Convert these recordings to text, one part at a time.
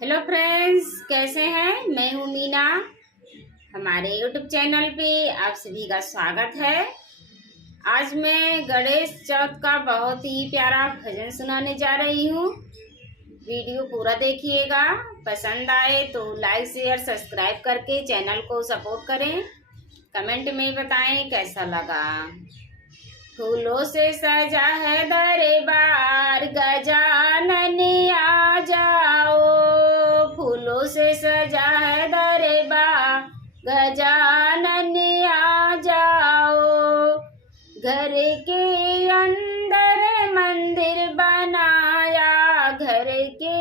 Hello friends, कैसे हैं। मैं हूँ मीना। हमारे यूट्यूब चैनल पे आप सभी का स्वागत है। आज मैं गणेश चौथ का बहुत ही प्यारा भजन सुनाने जा रही हूँ। वीडियो पूरा देखिएगा। पसंद आए तो लाइक शेयर सब्सक्राइब करके चैनल को सपोर्ट करें। कमेंट में बताएं कैसा लगा। फूलों से सजा है दरबार, गजानन आ जाओ। फूलों से सजा है दरबार, गजानन आ जाओ। घर के अंदर मंदिर बनाया, घर के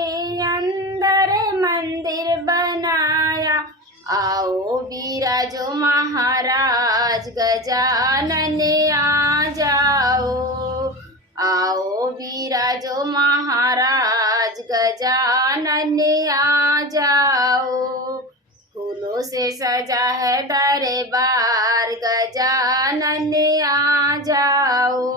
अंदर मंदिर बनाया। आओ बिराजो महाराज, गजानन आ जाओ। आओ बिराजो महाराज, गजानन आ जाओ। फूलों से सजा है दरबार, गजानन आ जाओ।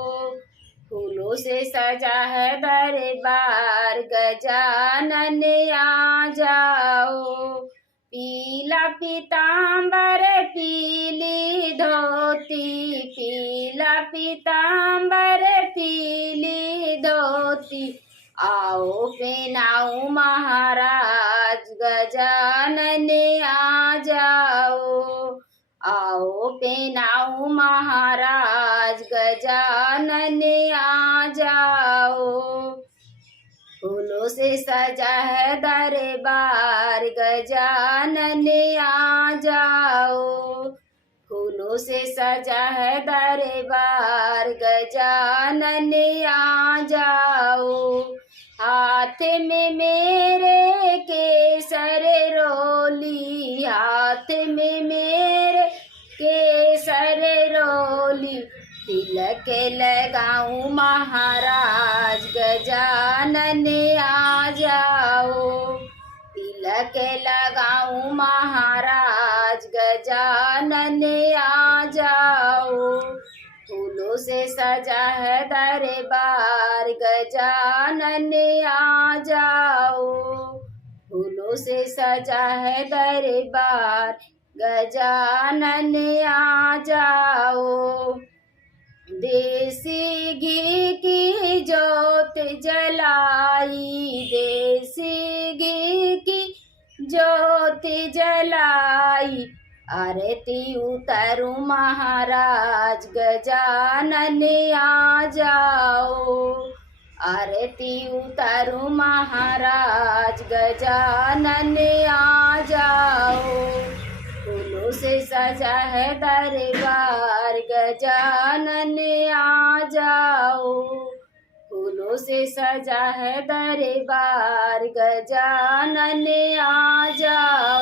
फूलों से सजा है दरबार, गजानन आ जाओ। पीला पीताम्बर पीली धोती, पीला पीताम्बर पीली धोती। आओ पहनाऊं महाराज, गजानन आ जाओ। आओ पहनाऊं महाराज, गजानन आ जाओ। फूलों से सजा है दरबार, गजानन आ जाओ। फूलों से सजा है दरबार, गजानन आ जाओ। हाथ में मेरे केसर रोली, हाथ में मेरे केसर रोली। तिलक लगाऊं महाराज, गजानन आ जाओ। तिलक लगाऊं महाराज, गजानन आ जाओ। फूलों से सजा है दरबार, गजानन आ जाओ। फूलों से सजा है दरबार, गजानन आ जाओ। देसी घी की जोत जलाई, देसी घी की जोत जलाई। आरती उतारूं महाराज, गजानन आ जाओ। आरती उतारूं महाराज, गजानन आ जाओ। फूलों से सजा है दरबार, गजानन आ जाओ। फूलों से सजा है दरबार, गजानन आ जाओ।